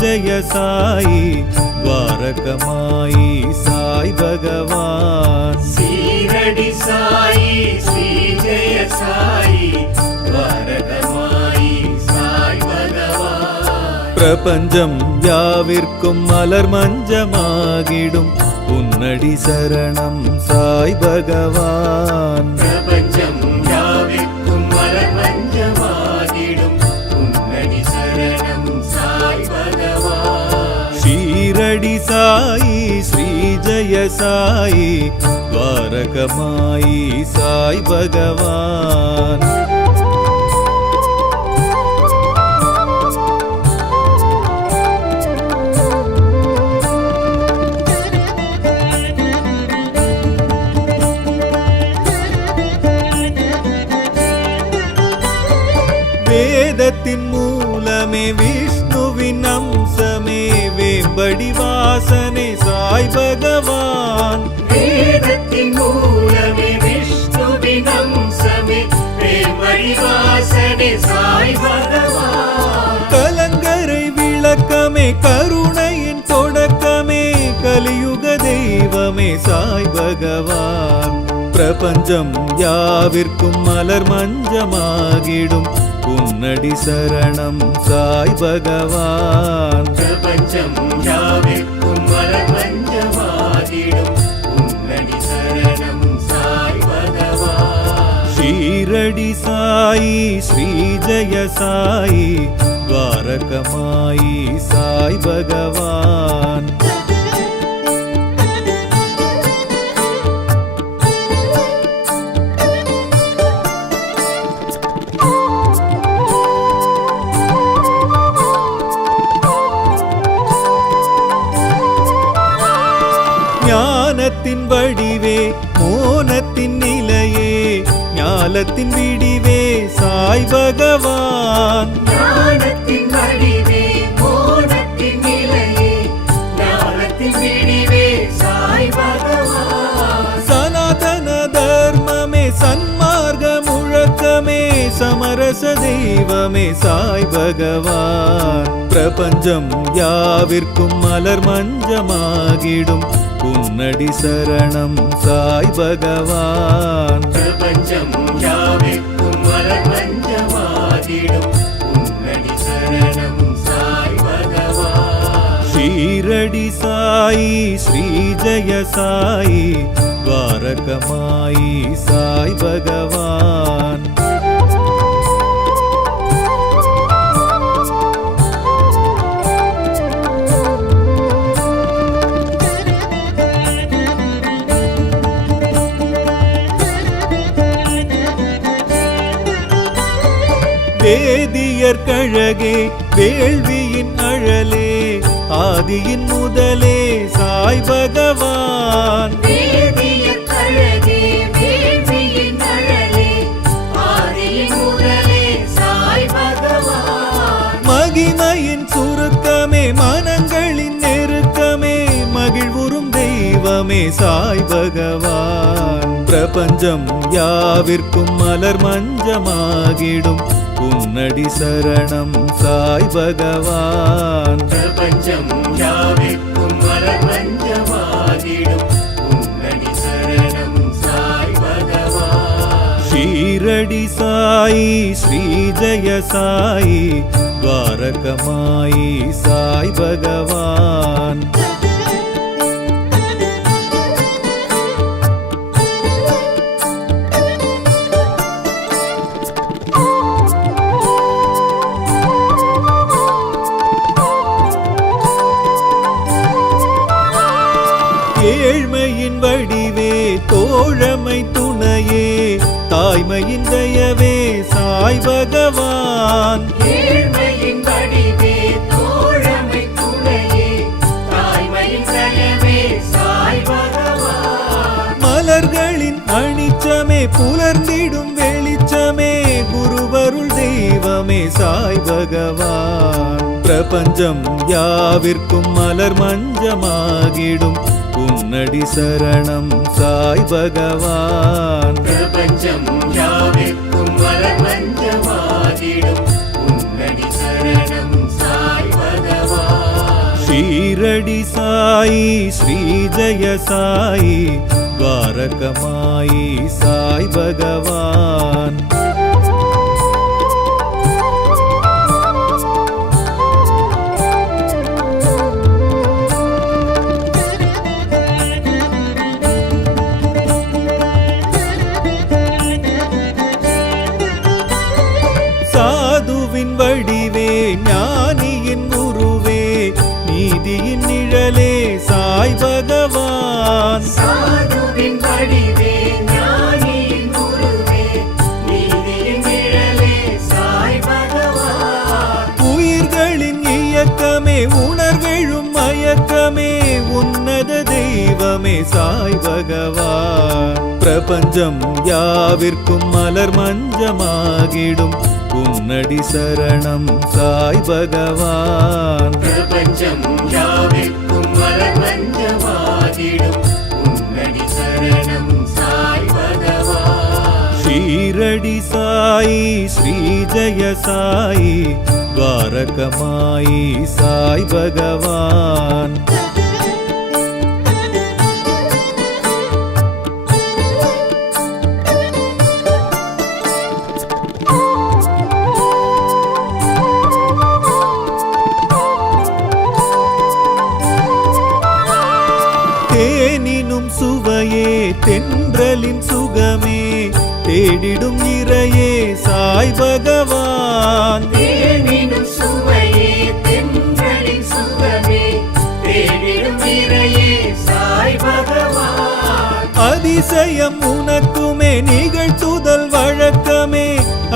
ஜெய சாயி துவாரகமாயி சாய் பகவான். சீரடி சாயி ஸ்ரீ ஜெய சாயி துவாரகமாயி சாய் பகவான். பிரபஞ்சம் யாவிற்கும் மலர் மஞ்சமாகிடும் உன்னடி சரணம் சாய் பகவான். பிரபஞ்சம் யாவிற்கும் மலர் மஞ்சமாகிடும் உன்னடி சரணம் சாய் பகவான். ஷீரடி சாயி ஸ்ரீ ஜெய சாயி துவாரகமாயி சாய் பகவான். வேதத்தின் மூலமே விஷ்ணுவின் அம்சமே வேம்படி வாசனே சாய் பகவான். வேதத்தின் மூலமே விஷ்ணுவின் அம்சமே வேம்படி வாசனே சாய் பகவான். கலங்கரை விளக்கமே கருணையின் தொடக்கமே கலியுக தெய்வமே சாய் பகவான். பிரபஞ்சம் யாவிற்கும் மலர் மஞ்சமாகிடும் உன்னடி சரணம் சாய் பகவான். பிரபஞ்சம் யாவிற்கும் மலர் மஞ்சமாகிடும் உன்னடி சரணம் சாய் பகவான். ஷீரடி சாயி ஸ்ரீ ஜெய சாயி துவாரகமாயி சாய் பகவான். ஞானத்தின் வடிவே மோனத்தின் நிலையே ஞாலத்தின் விடிவே சாய் பகவான். ஞானத்தின் வடிவே மோனத்தின் நிலையே ஞானத்தின் விடிவே சாய் பகவான். சனாதன தர்மமே சன்மார்க்க முழக்கமே சமரச தெய்வமே சாய் பகவான். பிரபஞ்சம் யாவிற்கும் மலர் மஞ்சமாகிடும் உன்னடி சரணம் சாய் பகவான். பிரபஞ்சம் யாவிற்கும் மலர் மஞ்சமாகிடும் உன்னடி சரணம் சாய் பகவான். ஷீரடி சாயி ஸ்ரீ ஜெய சாயி துவாரகமாயி சாய் பகவான். வேதியர் கழகே வேள்வியின் அழலே ஆதியின் முதலே சாய் பகவான். வேதியர் கழகே வேள்வியின் அழலே ஆதியின் முதலே சாய் பகவான். மகிமையின் சுருக்கமே மனங்களின் நெருக்கமே மகிழ்வுறும் தெய்வமே சாய் பகவான். பிரபஞ்சம் யாவிற்கும் மலர் மஞ்சமாகிடும் உன்னடி சரணம் சாய் பகவான். பிரபஞ்சம் யாவிற்கும் மலர் மஞ்சமாகிடும் உன்னடி சரணம் சாய் பகவான். ஷீரடி சாயி ஸ்ரீ ஜெய சாயி துவாரகமாயி சாய் பகவான். ஏழ்மையின் வடிவே தோழமை துணையே தாய்மையின் தயவே சாய் பகவான். ஏழ்மையின் வடிவே தோழமை துணையே தாய்மையின் தயவே சாய் பகவான். மலர்களின் அணிச்சமே புலர்ந்திடும் வெளிச்சமே குருவருள் தெய்வமே சாய் பகவான். பிரபஞ்சம் யாவிற்கும் மலர் மஞ்சமாகிடும் உன்னடி சரணம் சாய் பகவான். பிரபஞ்சம் யாவிற்கும் மலர் மஞ்சமாகிடும் உன்னடி சரணம் சாய் பகவான். ஜய சாயி துவாரகமாயி சாய் பகவான். சாதுவின் வடிவே ஞானியின் உருவே நீதியின் நிழலே சாய் பகவான். சாதுவின் வடிவே ஞானியின் குருவே நீதியின் நிழலே சாய் பகவான். உயிர்களின் இயக்கமே உணர்வெழும் மயக்கமே உன்னத தெய்வமே சாய் பகவான். பிரபஞ்சம் யாவிற்கும் மலர் மஞ்சமாகிடும் உன்னடி சரணம் சாய் பகவான். பிரபஞ்சம் யாவிற்கும் மலர் மஞ்சமாகிடும் உன்னடி சரணம் சாய் பகவான். ஷீரடி சாயி ஸ்ரீ ஜய சாயி துவாரகமாயி சாய் பகவான். தேனினும் சுவையே தென்றலின் சுகமே தேடிடும் இறையே சாய் பகவான். தேனினும் சுவையே தென்றலின் சுகமே தேடிடும் இறையே சாய் பகவான். அதிசயம் உனக்குமே நிகழ்த்துதல் வழக்கமே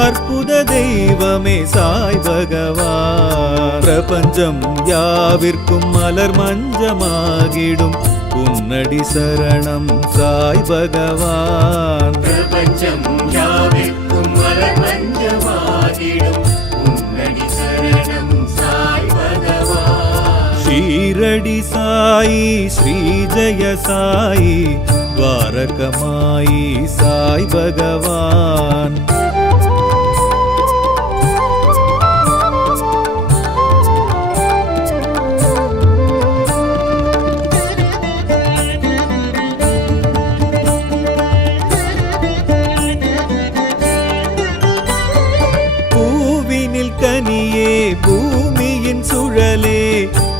அற்புத தெய்வமே சாய் பகவான். பிரபஞ்சம் யாவிற்கும் மலர் மஞ்சமாகிடும் உன்னடி சரணம் சாய் பகவான். பிரபஞ்சம் யாவிற்கும் மலர் மஞ்சமாகிடும் உன்னடி சரணம் சாய் பகவான். ஷீரடி சாயி ஸ்ரீ ஜய சாயி துவாரகமாயி சாய் பகவான். கனியே பூமியின் சுழலே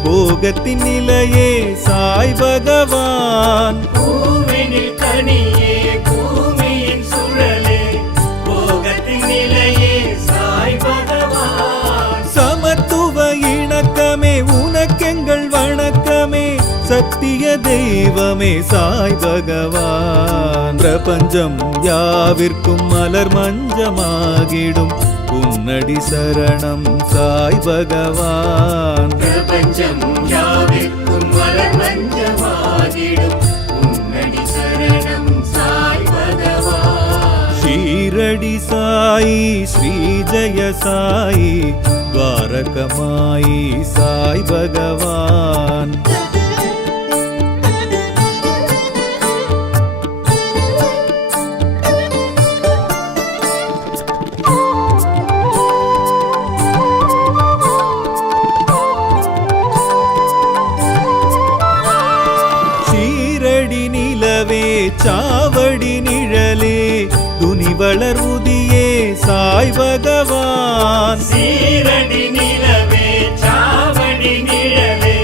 போகத்தின் நிலையே சாய் பகவான். பூமியில் கனியே பூமியின் சுழலே போகத்தின் நிலையே சாய் பகவான். சமத்துவ இணக்கமே உனக்கெங்கள் வணக்கமே சத்திய தெய்வமே சாய் பகவான். பிரபஞ்சம் யாவிற்கும் மலர் மஞ்சமாகிடும் உன்னடி சரணம் சாய் பகவான். பிரபஞ்சம் யாவிற்கும் மலர் மஞ்சமாகிடும் உன்னடி சரணம் சாய் பகவான். ஷீரடி சாயி ஸ்ரீ ஜய சாயி துவாரகமாயி சாய் பகவான். சாவடி நிழலே துணிவளர் உதியே சாய் பகவான். சீரடி நிலவே சாவடி நிழலே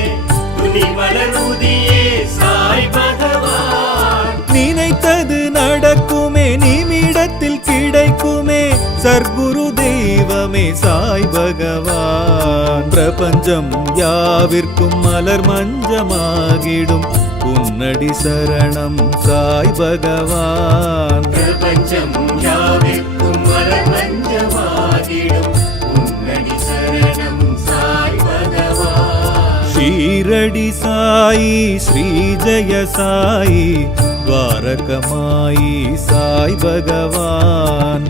துணிவளர் உதியே சாய் பகவான். நினைத்தது நடக்குமே நிமிடத்தில் கிடைக்குமே சர்க்குரு தெய்வமே சாய் பகவான். பிரபஞ்சம் யாவிற்கும் மலர் மஞ்சமாகிடும் உன்னடி சரணம் சாய் பகவான். பிரபஞ்சம் யாவிற்கும் மலர் மஞ்சமாகிடும் உன்னடி சரணம் சாய் பகவான். ஷீரடி சாயி ஸ்ரீ ஜய சாயி துவாரகமாயி சாய் பகவான்.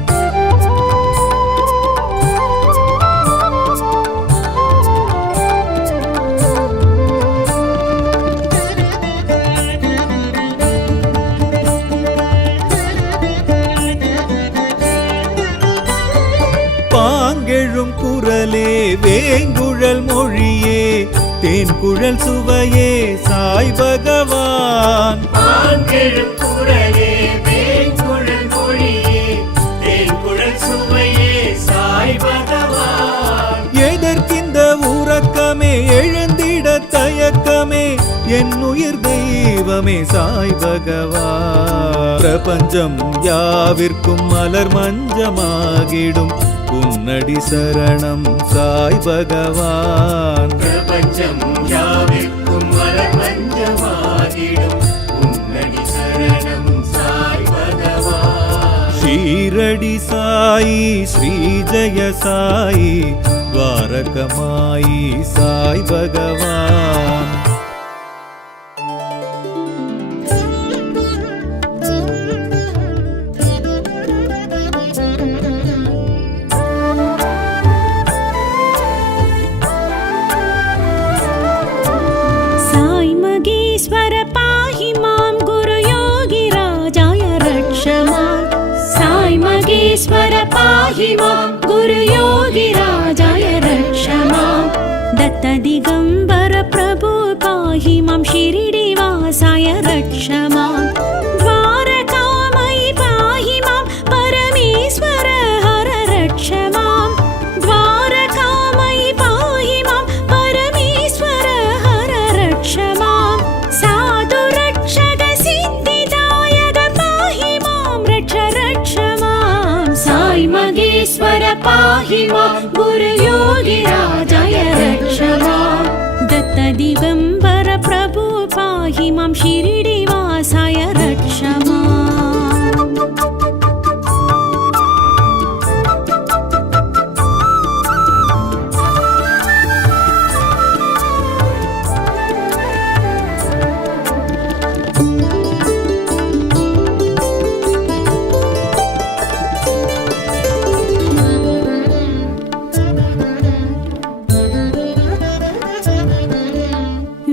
பாங்கெழும் குரலே வேங்குழல் மொழியே தேன்குழல் சுவையே சாய் பகவான். ஆண்கெழும் குரலே வேங்குழல் மொழியே தேன்குழல் சுவையே சாய் பகவான். எதற்கிந்த உறக்கமே எழுந்திட தயக்கமே என் உயிர் தெய்வமே சாய் பகவான். பிரபஞ்சம் யாவிற்கும் மலர் மஞ்சமாகிடும் உன்னடி சரணம் சாய் பகவான். பிரபஞ்சம் யாவிற்கும் மலர் மஞ்சமாகிடும் உன்னடி சரணம் சாய் பகவான். ஷீரடி சாயி ஸ்ரீ ஜெய சாயி துவாரகமாயி சாய் பகவான். साई मगेश्वर पाहि मां गुरु योगी राजाय रक्ष मां. साई मगेश्वर पाहि मां गुरु योगी राजाय रक्ष मां. दत्त दिगंबर प्रभु पाहि मां शिरिडिवासाय रक्ष मां. द्वारकामयि पाहि मां परमेश्वर हर रक्ष मां. द्वारकामयि पाहि मां परमेश्वर हर रक्ष मां. साधु रक्षक सिद्धिदायक पाहि मां रक्ष रक्ष मां. साई मगेश्वर पाहि मां गुरु योगी राजाय रक्ष मां. दत्त दिगंबर प्रभु पाहि मां शिरिडिवासाय रक्ष मां.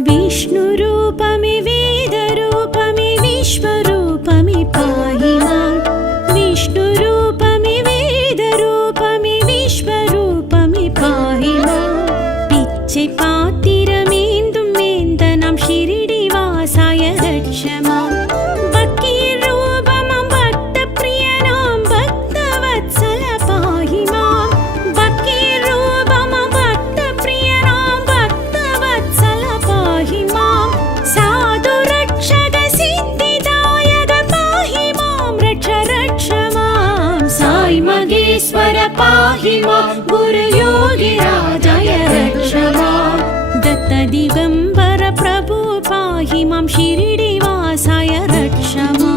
विष्णुरूपमि वेदरूपमि विश्वरूपमि पाहि मां. विष्णुरूपमि वेदरूपमि विश्वरूपमि पाहि मां. पिच्चै पात्तिरमेन्दुं वेन्दनं शिरिडिवासाय रक्ष मां. भक्तिरूपमं भक्तप्रियनां भक्तवत्सल पाहि मां. भक्तिरूपमं भक्तप्रियनां भक्तवत्सल पाहि मां. साधु रक्षक सिद्धिदायक पाहि मां रक्ष रक्ष मां. साई मगेश्वर पाहि मां गुरु योगी राजाय रक्ष मां. दत्त दिगंबर प्रभु पाहि मां शिरिडिवासाय रक्ष मां.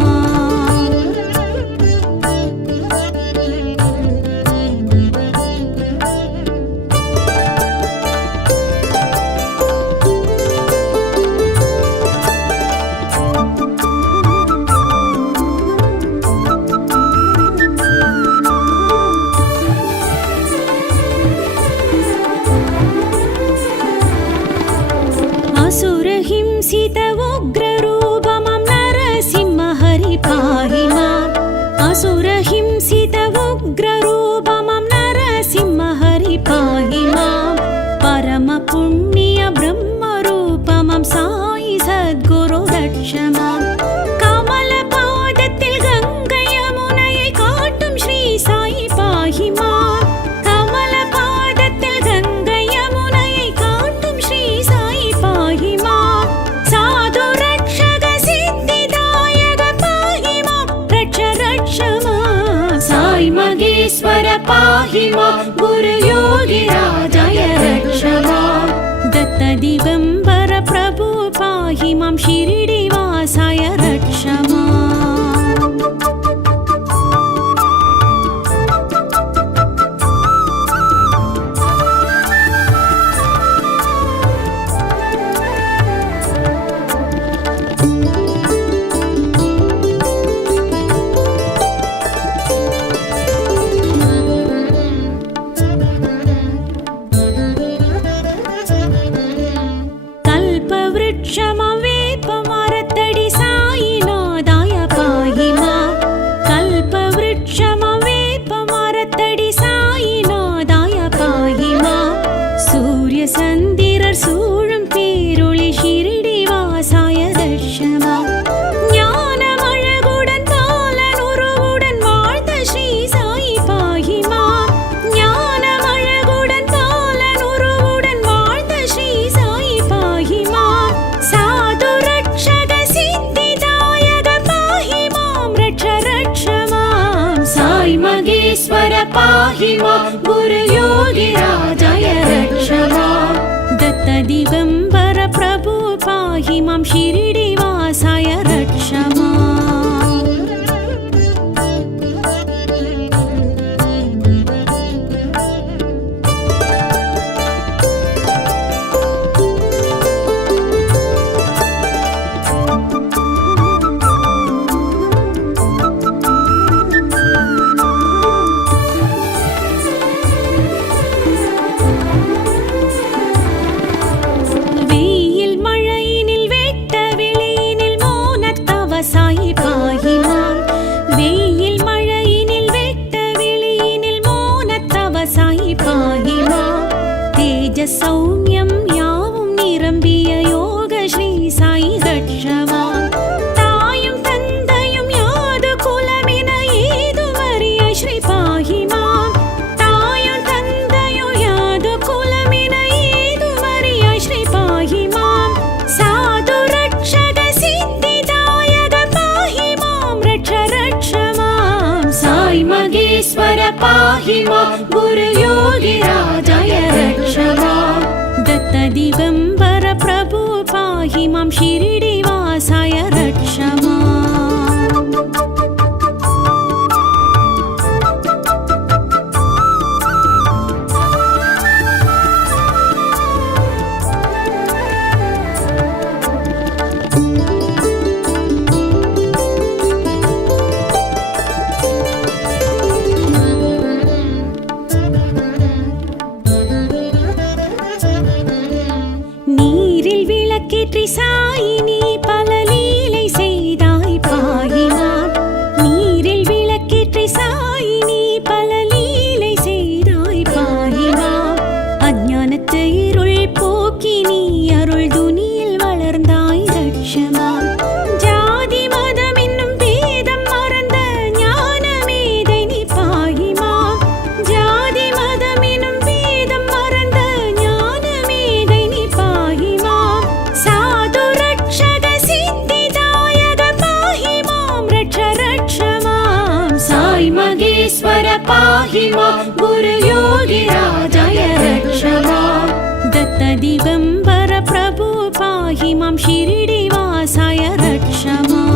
असुरहिंसित उग्ररूपमं नरसिंह हरि पाहि मां. असुरहिंसित उग्ररूपमं नरसिंह हरि पाहि मां. परमपुण्य ब्रह्मरूपमं साई सद्गुरु रक्ष मां. कमलपादत्तिल गंगै यमुनयै काट्टुम श्री साई पाहि मां. कमलपादत्तिल गंगै यमुनयै काट्टुम श्री साई पाहि मां. साधु रक्षक सिद्धिदायक पाहि मां रक्ष रक्ष मां. साई मगेश्वर पाहि मां गुरु योगी राजाय रक्ष मां. दत्त दिगंबर प्रभु पाहि मां शिरिडिवासाय रक्ष मां. कल्पवृक्षमं वेपमरं पाहि मां गुरुयोगिराजय रक्ष मां दत्तदिगम्बर प्रभु पाहि मां शिरिडिवासाय रक्ष मां सौम्यं यावुं निरम्बिय योग श्री साई रक्ष मां तायुं तन्दैयुं यादु कुलमिन एदुमरिय श्री पाहि मां तायुं तन्दैयुं यादु कुलमिन एदुमरिय श्री पाहि मां साधु रक्षक सिद्धिदायक पाहि मां रक्ष मां साई मगेश्वर पाहि मां गुरुयोगिराजय रक्ष दत्तदिगम्बर प्रभु पाहि मां शिरिडिवासाय रक्ष சாயினி பல லீலை செய்தாய் பாहि मां நீரில் விளக்கேற்றி சாயினி பல லீலை செய்தாய் பாहि मां அஞ்ஞானத்து இருள் போக்கி நீ அருள் துனியில் வளர்ந்தாய் ரட்ச மாं ஜாதி மதம் என்னும் பேதம் மறந்த ஞான மேதை நீ பாहि मां ஜாதி மதம் என்னும் பேதம் மறந்த ஞான மேதை நீ பாहि मां साधु रक्षक सिद्धिदायक पाहि मां रक्ष मां साई मगेश्वर पाहि मां गुरुयोगिराजय रक्ष मां दत्तदिगम्बर प्रभु पाहि मां शिरिडिवासाय रक्ष मां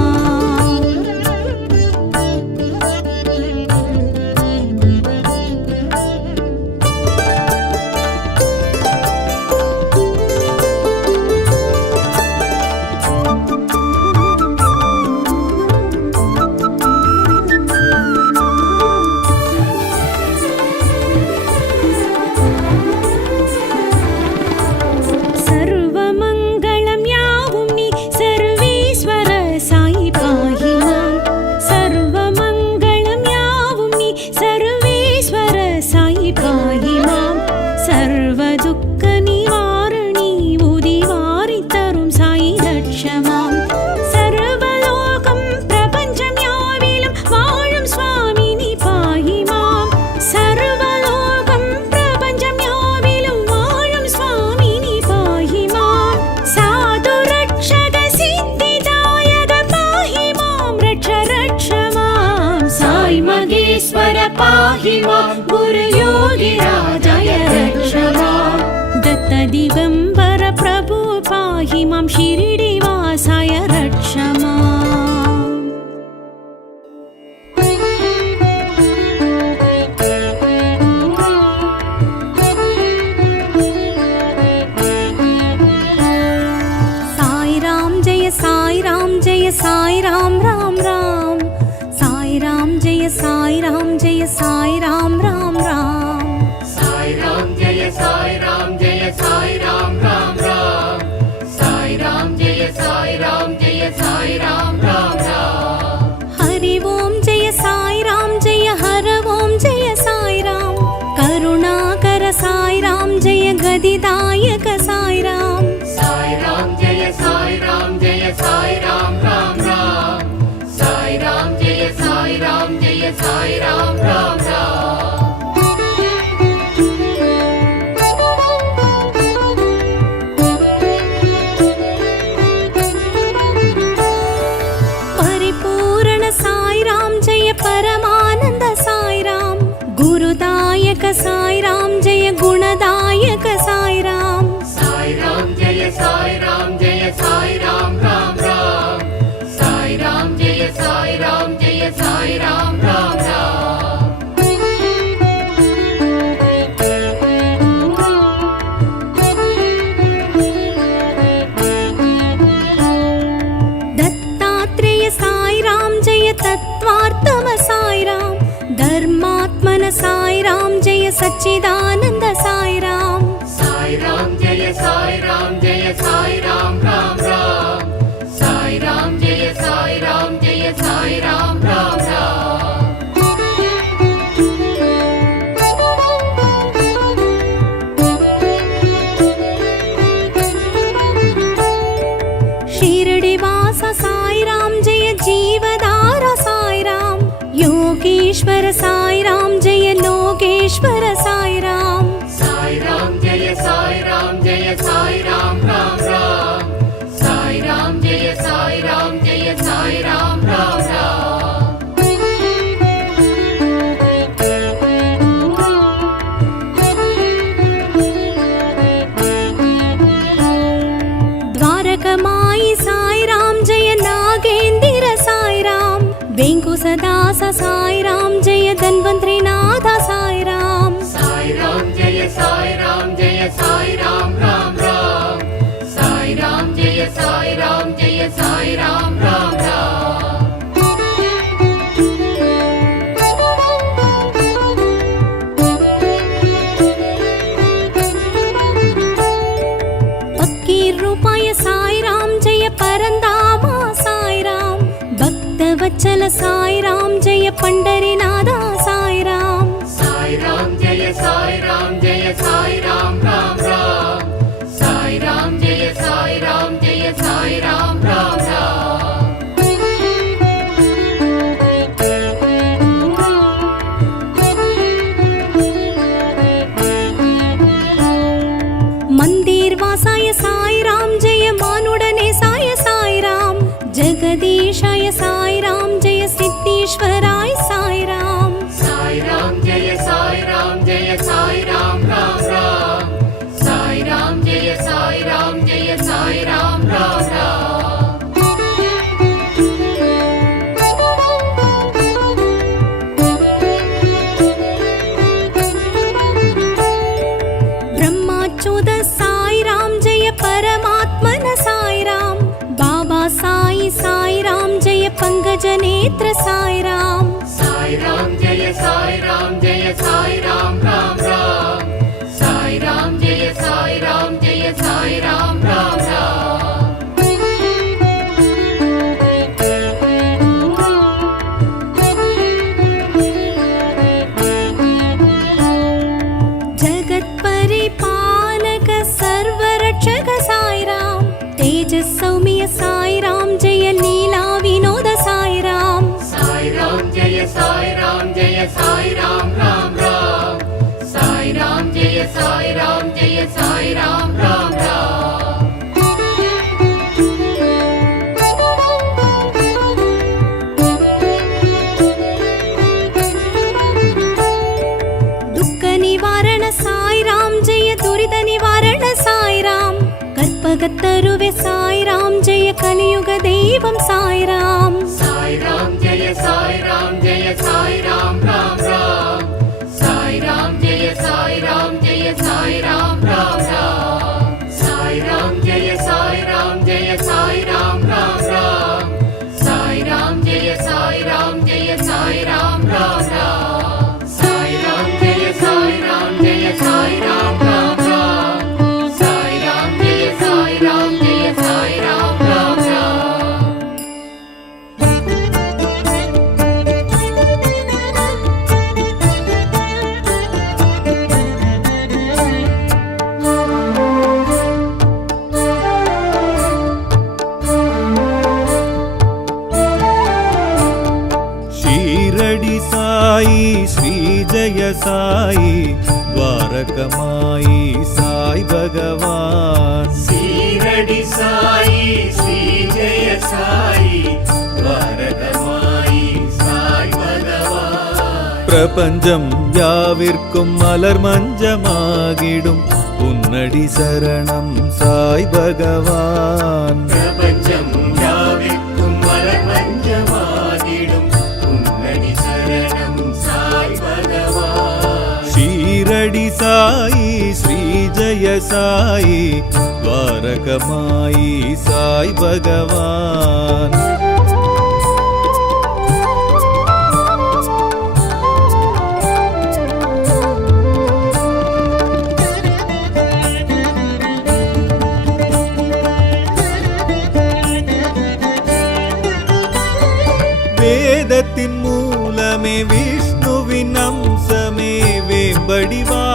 पाहि मां गुरुयोगिराजय रक्ष मां दत्तदिगम्बर प्रभु पाहि मां शिरिडिवासाय रक्ष मां साई राम जय साई राम जय साई राम राम राम साई राम जय साई राम जय साई राम राम राम साई राम जय साई राम जय साई राम राम राम साई राम जय साई राम जय साई राम राम राम हरि ओम जय साई राम जय हर ओम जय साई राम करुणाकर साई राम जय गदिदायक साई राम जय साई राम जय साई राम राम राम साई राम जय साई राम जय साई राम राम राम परिपूर्ण साई राम जय परमानंद साई राम गुरु सच्चिदानन्द साई राम जय साई राम राम राम साई राम जय साई राम राम राम शिरडिवास साई राम जय जीवधारा साई राम योगेश्वर साई राम जय लोकेश्वर साई राम जय साई राम राम राम साई राम जय साई राम राम राम द्वारकमाई साई राम जय नागेंद्र साई राम वेंकुसदास साई राम जय धन्वंतरीनाथ साई राम जय साई राम राम राम साई राम जय साई राम राम राम फकीर रूपाय साई राम जय परंदामा साई राम भक्तवत्सल साई राम जय पंढरीनाथ साई राम जय साई राम राम राम साई राम जय साई राम राम राम मंदिर वासाय साई राम जय मानुडने साई राम जगदीशाय साई राम जय सिद्धेश्वराय साई राम जय साई राम राम राम साई राम जय साई राम राम राम ब्रह्माच्युत साई राम जय परमात्मन साई राम बाबा साई राम जय पंकज नेत्र साई राम जय साई राम राम राम साई राम जय साई राम राम राम जगत परिपालक सर्वरक्षक साई राम तेज सौम्य साई राम जय लीला विनोद साई राम जय साई राम राम राम साई राम जय साई राम राम राम दुःख निवारण साई राम जय दुरित निवारण साई राम कल्पगतरुवे साई राम जय कलियुग दैवं साई राम जय साई राम राम राम साई राम जय साई राम राम राम साई राम जय साई राम राम राम साई राम जय साई राम राम राम साई राम जय साई राम राम राम साई राम जय साई राम राम राम ஷீரடி சாயி ஸ்ரீ ஜெய சாயி துவாரகமாயி சாய் பகவான் சீரடி சாயி ஸ்ரீ ஜெய சாயி துவாரகமாயி சாய் பகவான் பிரபஞ்சம் யாவிற்கும் மலர் மஞ்சமாகிடும் உன்னடி சரணம் சாய் பகவான் பிரபஞ்சம் யாவிற்கும் மலர் மஞ்சமாகிடும் உன்னடி சரணம் சாய் பகவான் ஷீரடி சாயி ஸ்ரீ ஜெய சாயி துவாரகமாயி சாய் பகவான்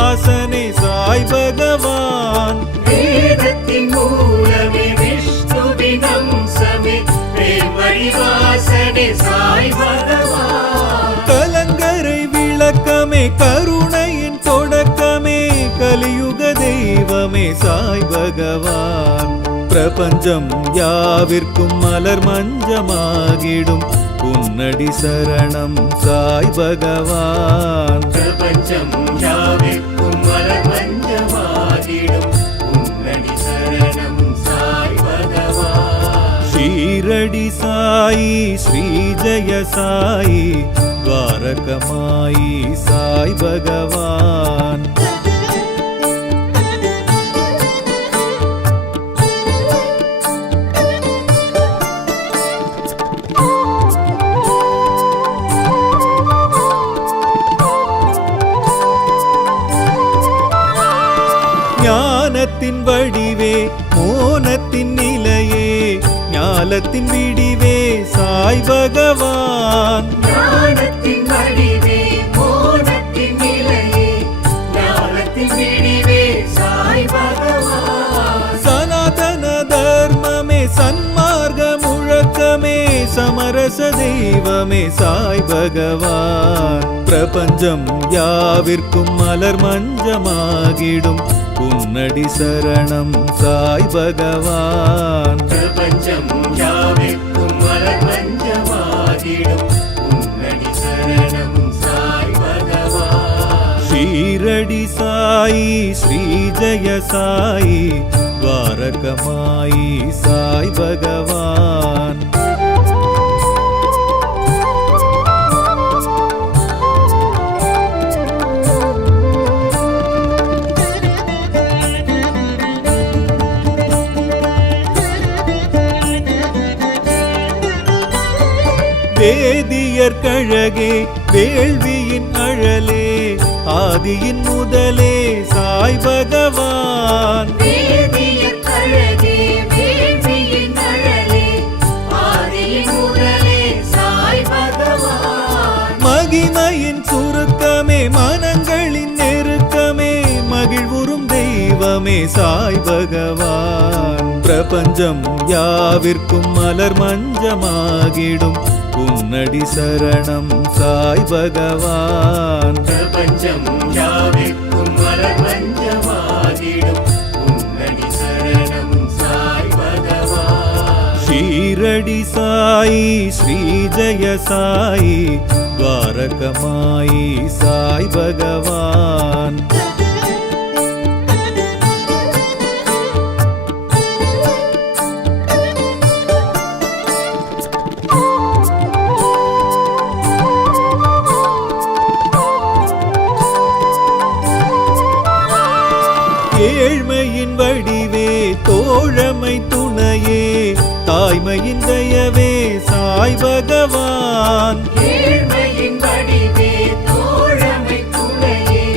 வாசனே சாய் பகவான். வேதத்தின் மூலமே விஷ்ணுவின் அம்சமே பிரேமழி வாசனே சாய் பகவான். கலங்கரை விளக்கமே கருணையின் தொடக்கமே கலியுக தெய்வமே சாய் பகவான். பிரபஞ்சம் யாவிற்கும் மலர் மஞ்சமாகிடும் உன்னடி சரணம் சாய் பகவான். பிரபஞ்சம் யாவிற்கும் மலர் மஞ்சமாகிடும் உன்னடி சரணம் சாய் பகவான். ஷீரடி சாயி ஸ்ரீ ஜெய சாயி துவாரகமாயி சாய் பகவான். ஞானத்தின் வடிவே மோனத்தின் நிலையே ஞாலத்தின் விடிவே சாய் பகவான். ஞானத்தின் வடிவே மோனத்தின் நிலையே ஞானத்தின் விடிவே சாய் பகவான். சனாதன தர்மமே சன்மார்க்க முழக்கமே சமரச தெய்வமே சாய் பகவான். பிரபஞ்சம் யாவிற்கும் மலர் மஞ்சமாகிடும் உன்னடி சரணம் சாய் பகவான். பிரபஞ்சம் யாவிற்கும் மலர் மஞ்சமாகிடும் உன்னடி சரணம் சாய் பகவான். ஷீரடி சாயி ஸ்ரீ ஜெய சாயி துவாரகமாயி சாய் பகவான். வேதியர் கழகே வேள்வியின் அழலே ஆதியின் முதலே சாய் பகவான். வேதியர் கழகே வேள்வியின் அழலே ஆதியின் முதலே சாய் பகவான். மகிமையின் சுருக்கமே மனங்களின் நெருக்கமே மகிழ்வுறும் தெய்வமே சாய் பகவான். பிரபஞ்சம் யாவிற்கும் மலர் மஞ்சமாகிடும் உன்னடி சரணம் சாய் பகவான். பிரபஞ்சம் யாவிற்கும் மலர் மஞ்சமாகிடும் உன்னடி சரணம் சாய் பகவான். ஷீரடி சாயி ஸ்ரீ ஜெய சாயி துவாரகமாயி சாய் பகவான். ஏழ்மையின் வடிவே தோழமை துணையே தாய்மையின் தயவே சாய் பகவான். ஏழ்மையின் வடிவே தோழமை துணையே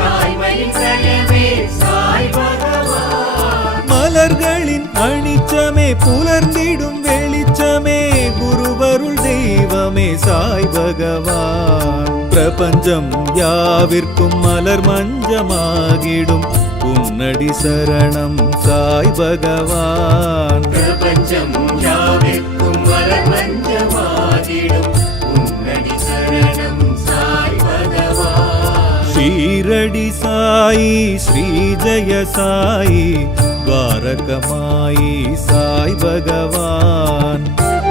தாய்மையின் தயவே சாய் பகவான். மலர்களின் அணிச்சமே புலர்ந்திடும் வெளிச்சமே குருவருள் தெய்வமே சாய் பகவான். பிரபஞ்சம் யாவிற்கும் மலர் மஞ்சமாகிடும் உன்னடி சரணம் சாய் பகவான். பிரபஞ்சம் யாவிற்கும் மலர் மஞ்சமாகிடும் உன்னடி சரணம் சாய் பகவான். ஷீரடி சாயி ஸ்ரீ ஜெய சாயி துவாரகமாயி சாய் பகவான். ஷீரடி சாயி ஸ்ரீ ஜெய சாயி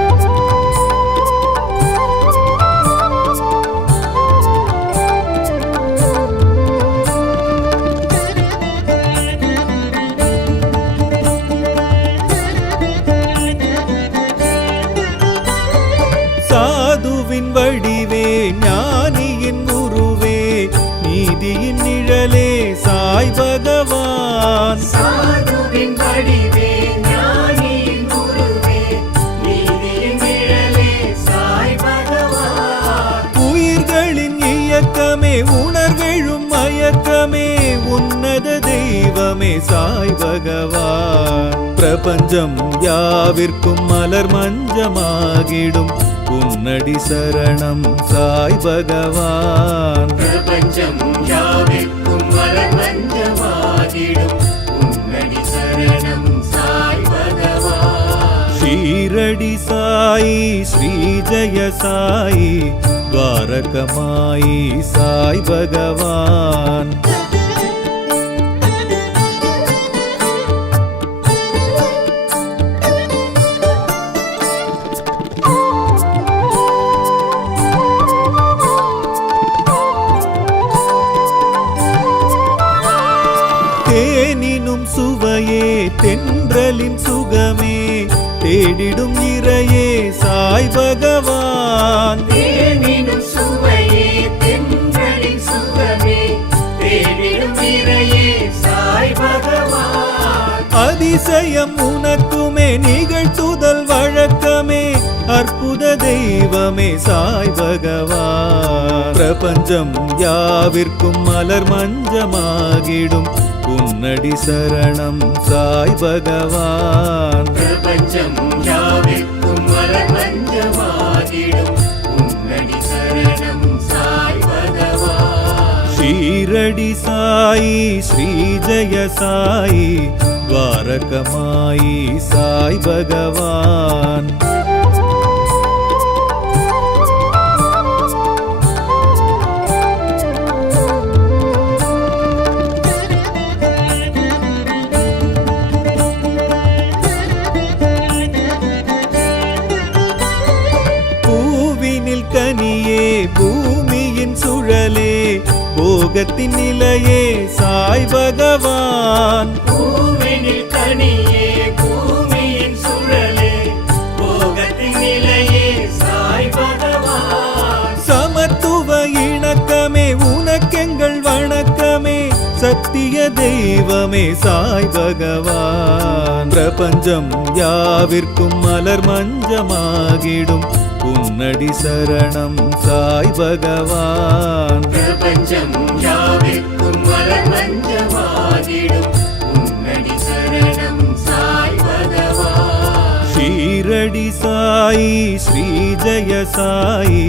துவாரகமாயி சாய் பகவான். பிரபஞ்சம் யாவிற்கும் மலர் மஞ்சமாகிடும் மஞ்சமாகிடும் உன்னடி சரணம் சாய் பகவான். ஷீரடி சாயி ஸ்ரீ ஜெய சாயி துவாரகமாயி சாய் பகவான். சாதுவின் வடிவே ஞானியின் குருவே நீதியின் நிழலே சாய் பகவான். சாதுவின் வடிவே ஞானியின் குருவே நீதியின் நிழலே சாய் பகவான். உயிர்களின் இயக்கமே உணர்வெழும் மயக்கமே உன்னத தெய்வமே சாய் பகவான். பிரபஞ்சம் யாவிற்கும் மலர் மஞ்சமாகிடும் உன்னடி சரணம் சாய் பகவான். பிரபஞ்சம் யாவிற்கும் மலர் సాయి శ్రీ జయ సాయి ద్వారకమాయి సాయి భగవాన్ தேனினும் சுவையே தென்றலின் சுகமே தேடிடும் இறையே சாய் பகவான் தேனினும் சுவையே தென்றலின் சுகமே தேடிடும் இறையே சாய் பகவான் அதிசயம் உனக்குமே நிகழ்த்துதல் வழக்கமே அற்புத தெய்வமே சாய் பகவான் பிரபஞ்சம் யாவிற்கும் மலர் மஞ்சமாகிடும் உன்னடி சரணம் சாய் பகவான் பிரபஞ்சம் யாவிற்கும் மலர் மஞ்சமாகிடும் உன்னடி சரணம் சாய் பகவான் ஷீரடி சாயி ஸ்ரீ ஜய சாயி ద్వారకమాయి సాయి భగవాన్ பூவினில் கனியே பூமியின் சுழலே போகத்தின் நிலையே சாய் பகவான் பூவினில் கனியே பூமியின் சுழலே போகத்தின் நிலையே சாய் பகவான் சமத்துவ இணக்கமே உனக்கெங்கள் வணக்கமே சத்திய தெய்வமே சாய் பகவான் பிரபஞ்சம் யாவிற்கும் மலர் மஞ்சமாகிடும் உன்னடி சரணம் சாய் பகவான் பிரபஞ்சம் யாவிற்கும் மலர் மஞ்சமாகிடும் உன்னடி சரணம் சாய் பகவான் ஷீரடி சாயி ஸ்ரீ ஜய சாயி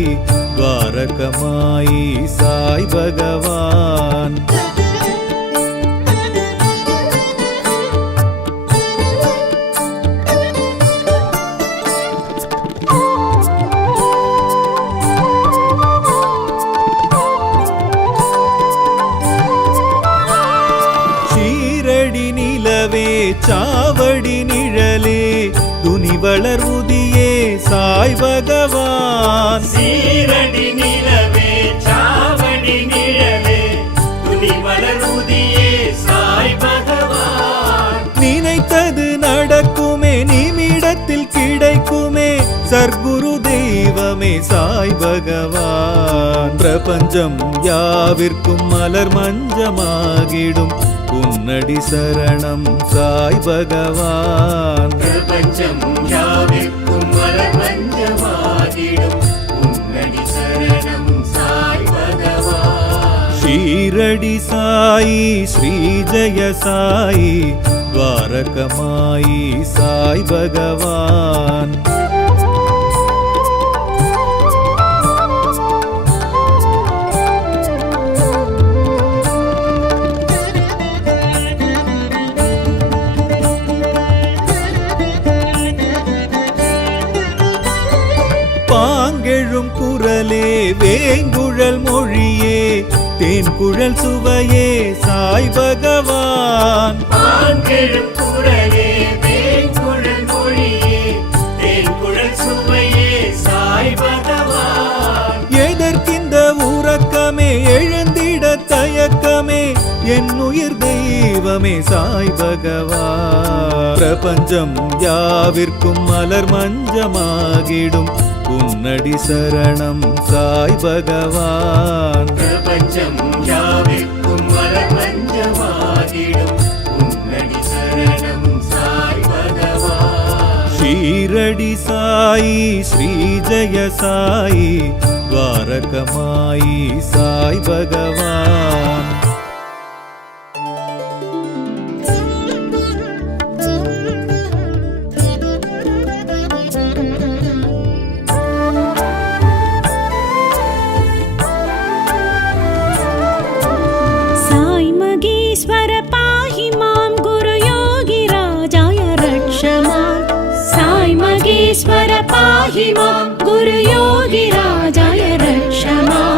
ద్వారకమాయి సాయి భగవాన్ சாவடி நிழலே துணி வளர்வுதியே சாய் பகவான் சீரடி நிலவே சாவடி நிழலே துணி வளர்வுதியே சாய் பகவான் நினைத்தது நடக்குமே நிமிடத்தில் கிடைக்குமே சர்க்குரு தெய்வமே சாய் பகவான் பிரபஞ்சம் யாவிற்கும் மலர் மஞ்சமாகிடும் உன்னடி சரணம் சாய் பகவான் பிரபஞ்சம் யாவிற்கும் மலர் மஞ்சமாகிடும் உன்னடி சரணம் சாய் பகவான் ஷீரடி சாயி ஸ்ரீ ஜய சாயி ద్వారకమాయి సాయి భగవాన్ பாங்கெழும் குரலே வேங்குழல் மொழியே தேன்குழல் சுவையே சாய் பகவான் பாங்கெழும் குரலே வேங்குழல் மொழியே தேன்குழல் சுவையே சாய் பகவான் எதற்கிந்த உறக்கமே எழுந்திட தயக்கமே என் உயிர் தெய்வமே சாய் பகவான் பிரபஞ்சம் யாவிற்கும் மலர் மஞ்சமாகிடும் உன்னடி சரணம் சாய் பகவான் பிரபஞ்சம் யாவிற்கும் மலர் மஞ்சமாகிடும் உன்னடி சரணம் சாய் பகவான் ஷீரடி சாயி ஸ்ரீ ஜய சாயி ద్వారకమాయి సాయి భగవాన్ पाहि मां गुरुयोगिराजाय रक्ष मां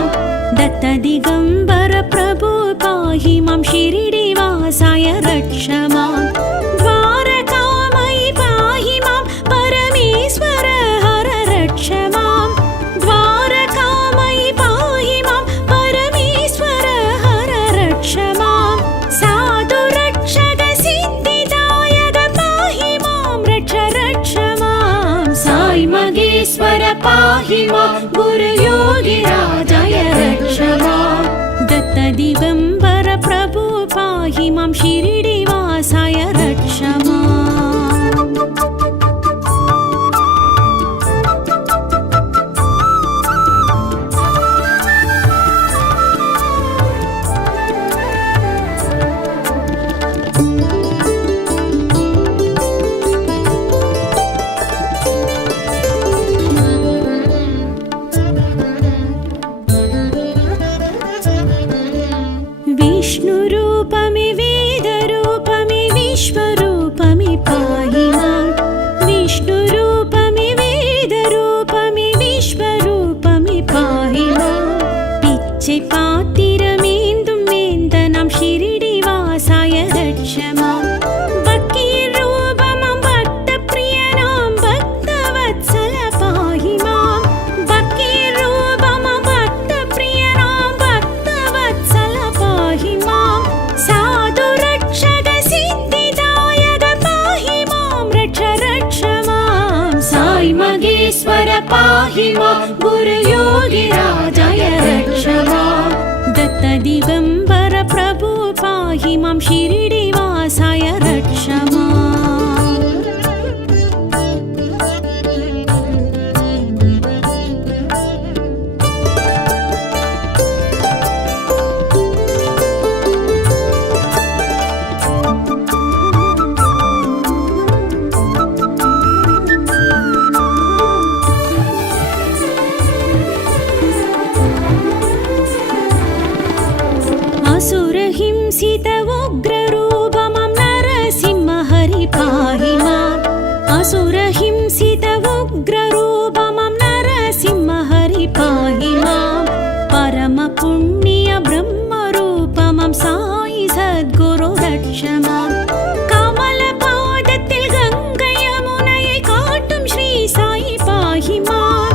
दत्तदिगम्बर प्रभु पाहि मां शिरिडिवासाय रक्ष मां द्वारकामयि पाहि मां परमेश्वर हर रक्ष मां द्वारकामयि पाहि मां परमेश्वर हर रक्ष मां साधु रक्षक सिद्धिदायक पाहि मां रक्ष रक्ष मां साई मगेश्वर पाहि मां गुरुयोगिराजाय रक्ष मां दत्तदिगम्बर प्रभु पाहि मां शिरिडिवासाय रक्ष मां विष्णुरूपमि वेदरूपमि विश्वरूपमि पाहि मां विष्णुरूपमि वेदरूपमि विश्वरूपमि पाहि मां पिच्चै पात्तिरमेन्दुं वेन्दनां शिरिडिवासाय रक्ष मां भक्तिरूपमां भक्तप्रियनां भक्तवत्सल पाहि मां भक्तिरूपमां भक्तप्रियनां भक्तवत्सल पाहि मां साधु रक्षक सिद्धिदायक पाहि मां रक्ष रक्ष मां साई मगेश्वर पाहि मां गुरुयोगिराजाय रक्ष मां दत्तदिगम्बर प्रभु पाहि मां शिरिडिवासाय रक्ष मां असुरहिंसित उग्ररूपमां नरसिंह हरि पाहि मां असुरहिंसित उग्ररूपमां नरसिंह हरि पाहि मां परमपुण्य ब्रह्मरूपमां साई सद्गुरु रक्ष मां कमलपादत्तिल गङ्गै यमुनयै काट्टुं श्री साई पाहि मां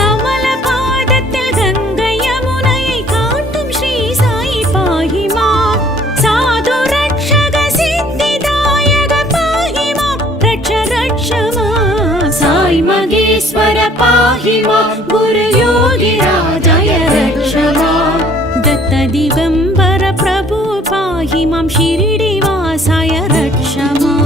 कमलपादत्तिल गङ्गै यमुनयै काट्टुं श्री साई पाहि मां साधु रक्षक सिद्धिदायक पाहि मां रक्ष रक्ष मां साई मगेश्वर पाहि मां गुरुयोगिराजाय रक्ष मां दत्तदिगम्बर प्रभु पाहि मां शिरिडिवासाय रक्ष मां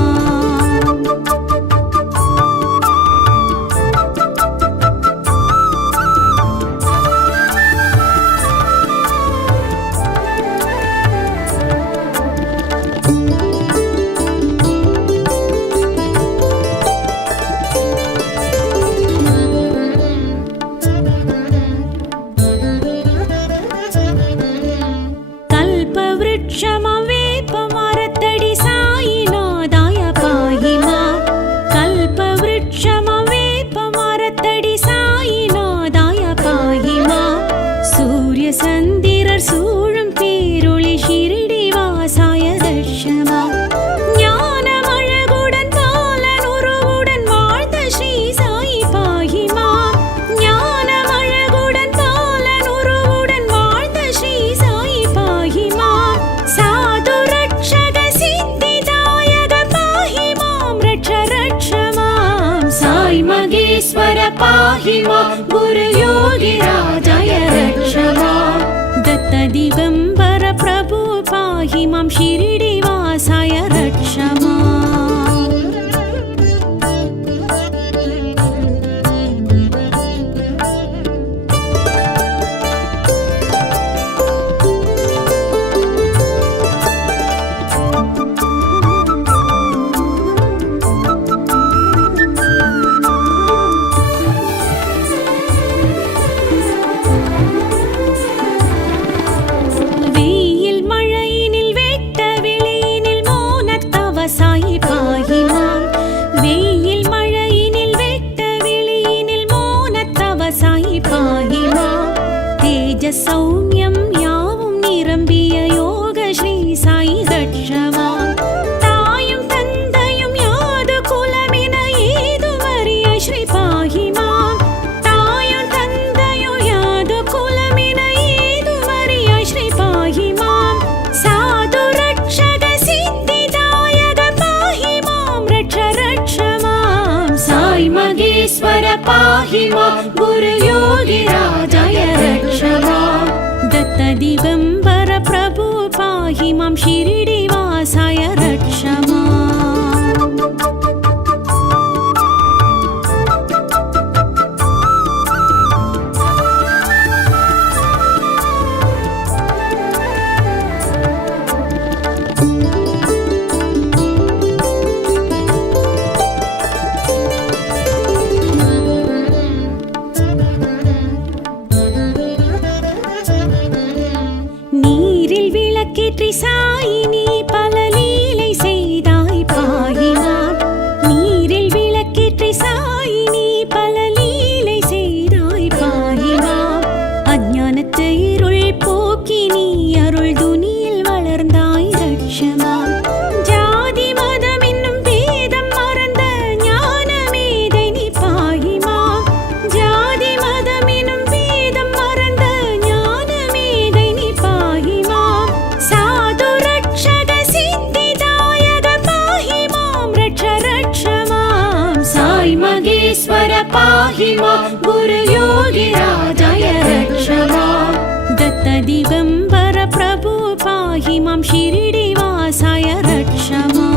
कल्पवृक्षमां वेपमरत्तडि साईनाथाय पाहि मां कल्पवृक्षमां वेपमरत्तडि साईनाथाय पाहि मां सूर्यसन्दिरर् सूழும் பேரொளி शिरिडिवासाय रक्ष मां ஞானமழகுடன் பாலனுருவுடன் வாழ்ந்த ஸ்ரீ சாயி பாஹி மாं ஞானமழகுடன் பாலனுருவுடன் வாழ்ந்த ஸ்ரீ சாயி பாஹி மாं சாது ரக்ஷக சித்திதாயக பாஹி மாம் ரக்ஷ ரக்ஷ மாம் சாய் மகேஸ்வர பாஹி மாம் गुरुयोगिराजाय रक्ष मां दत्तदिगम्बर प्रभु पाहि मां शिरिडिवासाय रक्ष मां मां गुरुयोगिराजाय रक्ष मां दत्तदिगम्बर प्रभु पाहि मां शिरिडिवासाय रक्ष मां நீரில் விளக்கேற்றி சாயினி பல லீலை செய்தாய் பாயினார் நீரில் விளக்கேற்றி சாயினி பல லீலை செய்தாய் பாயினார் அஞ்ஞானத்து இருள் போக்கி நீ அருள் துனியில் வளர்ந்தாய் ரட்சமா ஜாதி மதம் என்னும் வேதம் மறந்த ஞான மேதை பாயிமா ஜாதி மதம் என்னும் வேதம் மறந்த ஞான மேதை பாயிமா சாது ரட்சக சித்திதாயக பாஹி மாம் ரட்ச மாம் சாய் மகேஸ்வர பாஹி மாம் குரு யோகி ராஜாய ரட்ச மாம் दत्त दिगंबर प्रभु पाहि मां शिरिडिवासाय रक्ष मां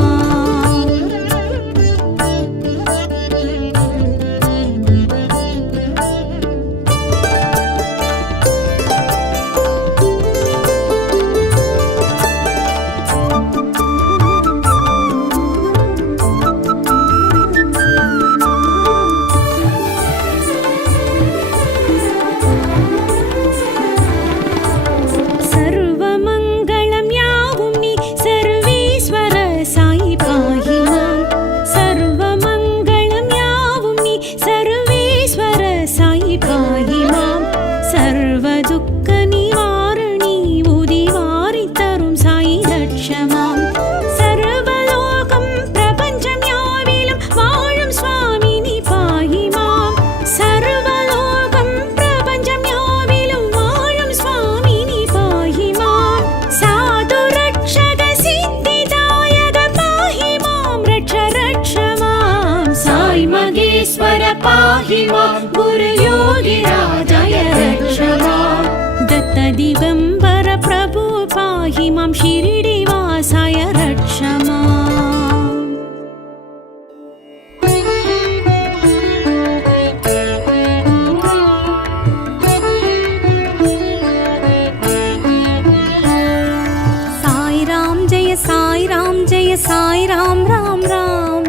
सर्वमङ्गलं यावुं नि सर्वेश्वर साई पाहि मां सर्वमङ्गलं यावुं नि सर्वेश्वर साई पाहि मां सर्वदुःख निवारणि उदिवारि तरुं साई रक्ष मां सर्वलोकं प्रपञ्चं याविलं वाழும் स्वामिनि पाहि मां सर्वलोकं प्रपञ्चं याविलं वाழும் स्वामिनि पाहि मां साधु रक्षक सिद्धिदायक पाहि मां रक्ष मां साई मगेश्वर पाहि मां गुरु योगी राजाय रक्ष मां दत्त दिगंबर प्रभु पाहि मां शिरिडिवासाय रक्ष मां साई राम जय साई राम जय साई राम राम राम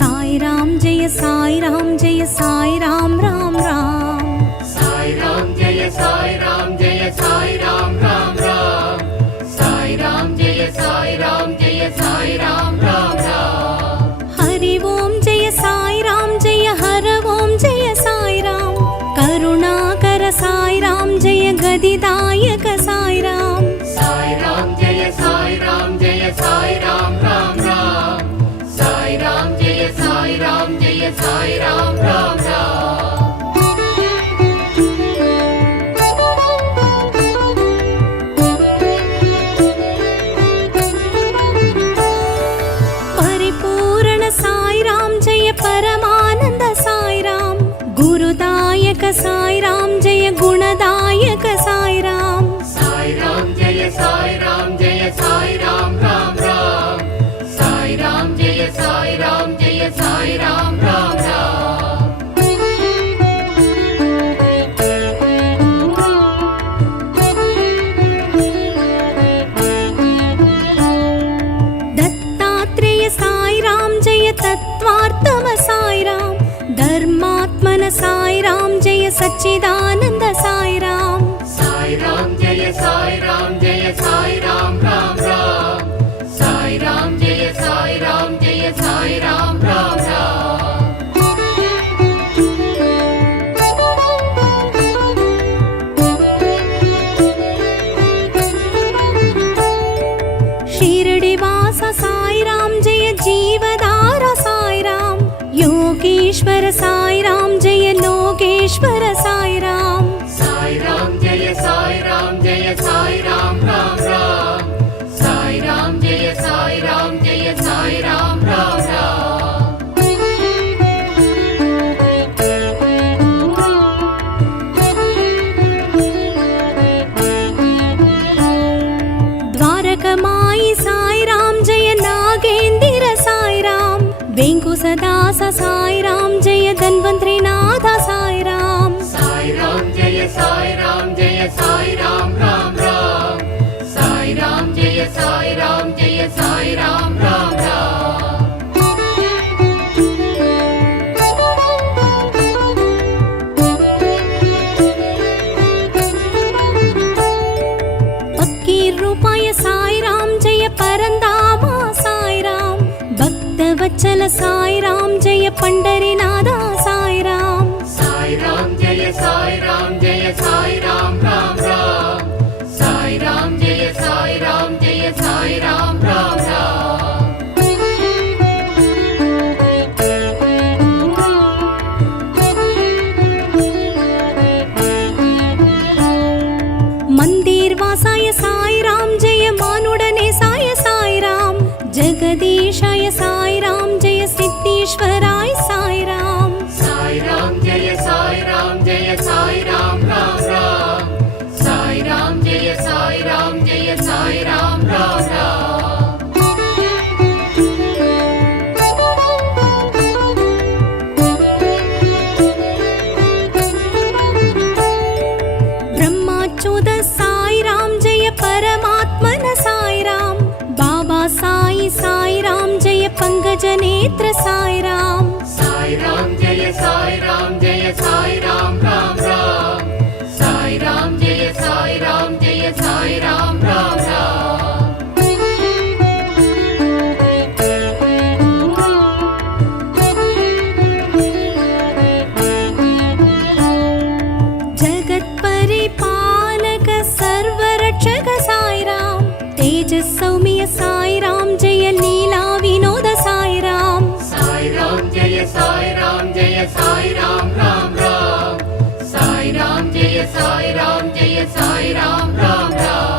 साई राम जय साई राम जय साई राम राम राम साई राम जय साई राम जय साई राम राम राम साई राम जय साई राम जय साई राम राम राम हरि ओम जय साई राम जय हर ओम जय साई राम करुणाकर साई राम जय गदिदायक साई राम साई राम जय साई राम जय साई राम राम राम साई राम जय साई राम जय साई राम राम राम परिपूर्ण साई राम जय परमानंद साई राम गुरुदायक साई राम जय गुणदायक साई राम साई राम जय साई राम जय साई राम राम राम साई राम जय साई राम जय साई राम राम राम दत्तात्रेय साई राम जय तत्वार्थम साई राम धर्मात्मन साई राम जय सच्चिदानंद साई राम साई राम जय साई राम जय साई राम राम राम साई राम जय साई राम जय साई राम राम राम शिरडिवास साई राम जय जीवधारा साई राम योगेश्वर साई राम जय लोकेश्वर साई राम साई राम जय साई राम जय साई राम राम राम साई राम जय साई राम जय साई राम राम राम श्रीनिवास साई राम जय धन्वंतरी नाथ साई राम साई राम जय साई राम जय साई राम राम राम साई राम जय साई राम जय साई राम राम राम वत्सल साई राम जय पंडरीनादा साई राम साई राम जय साई राम जय साई राम राम राम साई राम जय साई राम जय साई राम राम राम मंदिर वासाय साई राम जय मानुडने साय साई राम जगदीशाय साई राम जय सिद्धेश्वराय साई राम साई राम जय साई राम जय साई राम राम राम साई राम जय साई राम जय साई राम राम राम ब्रह्माच्युत साई राम जय परमात्मन साई राम बाबा साई साई राम जय पंकज नेत्र साई राम साई राम जय साई राम जय साई राम राम राम साई राम जय साई राम जय साई राम राम राम जगत परिपालक सर्वरक्षक साई राम तेज सौम्य साई राम जय लीला विनोद साई राम साई राम जय साई राम जय साई राम राम राम साई राम जय साई राम जय साई राम राम राम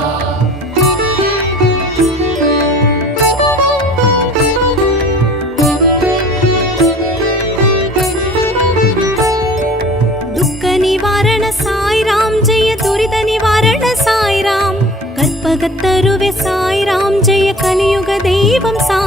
दुःख निवारण साई राम जय दुरित निवारण साई राम कल्पगतरुवे साई राम जय कलियुग दैवं साई